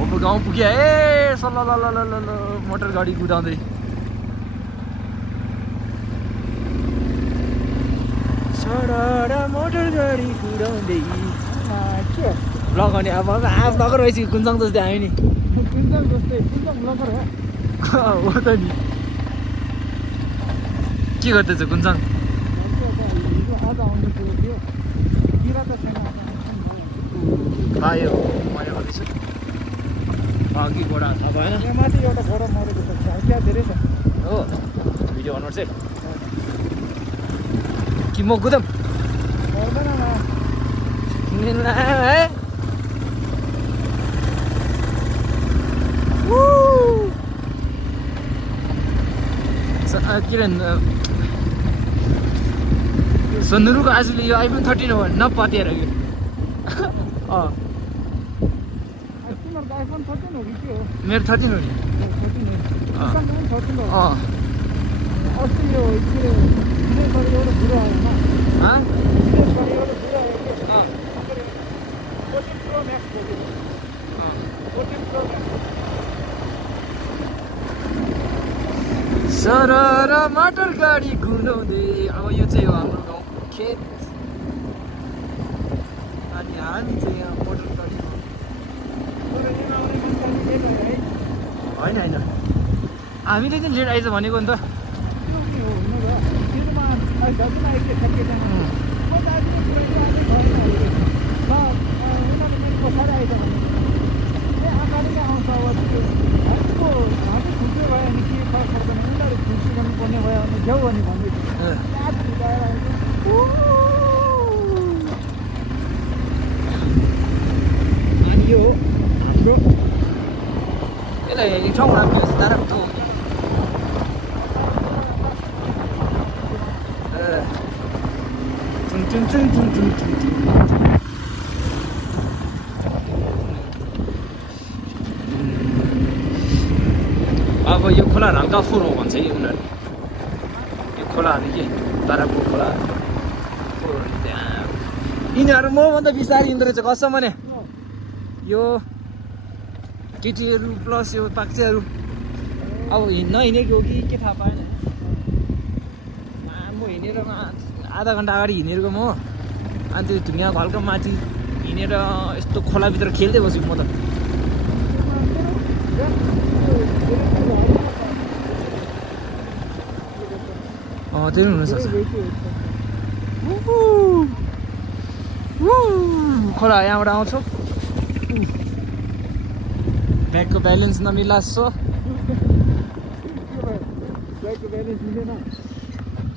अब गाउँ पुग्यो ए सल्ल मोटर गाडी कुदाउँदै सडा मोटर गाडी कुदाउँदै लगाउने अब नगर रहेछ कुन्चङ जस्तै आयो नि कुन्चङ जस्तै कुन्चङ लगर हो त नि के गर्दैछ कुन्चङ आज आउनु थियो किरा त छैन आयो मैले गर्दैछु अघि घोडा थाहा भएन यहाँ माथि एउटा घोडा मरेको छ त्यहाँ धेरै छ हो भिडियो बनाउँछ कि म कुदम पर्दैन है के अरे सन्दुरुको आजले यो आइफोन 13 हो नपातिएर यो तिमीहरूको आइफोन 14 हो कि के हो मेरो 13 हो नि 14 हो अस्ति यो विदेशबाट एउटा बुढो आयो होइन विदेशबाट एउटा बुढो आयो के 14 प्रो म्याक्स हो 14 प्रो म्याक्स सरर मोटर गाडी कुदाउँदै अब यो चाहिँ हो हाम्रो गाउँको खेत अनि हामी चाहिँ यहाँ मोटर गाडी होइन होइन हामीले चाहिँ लेट आइज भनेको नि त अनि यो हाम्रो यसलाई एक ठाउँमा तारा ठाउँ अब यो खोला हल्का फोर हो भन्छ कि उनीहरू यो खोलाहरू के तारापुर खोला यिनीहरू मभन्दा बिस्तारै हिँड्दो रहेछ कसम भने यो केटीहरू प्लस यो पाक्चेहरू अब नहिँडेको हो कि के थाहा पाएन म हिँडेर आधा घन्टा अगाडि हिँडेको म अनि त्यो ढुङ्गा घलको माथि हिँडेर यस्तो खोलाभित्र खेल्दै बसेको म त त्यो पनि हुनसक्छ खोला यहाँबाट आउँछु ब्यागको ब्यालेन्स नमिलास छ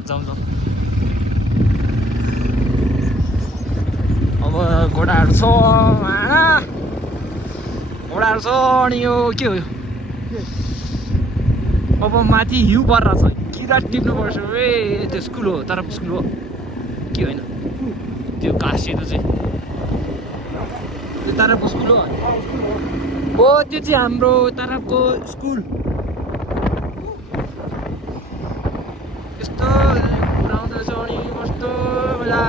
जाउँ अब घोडाहरू छ घोडाहरू छ अनि यो के हो अब माथि हिउँ पर्छ किरा टिप्नुपर्छ ए त्यो स्कुल हो तर स्कुल हो के होइन त्यो घाँस सेतो चाहिँ त्यो तारापको स्कुल हो हो त्यो चाहिँ हाम्रो तारापको स्कुल यस्तो घुराउँदैछ अनि कस्तो मजा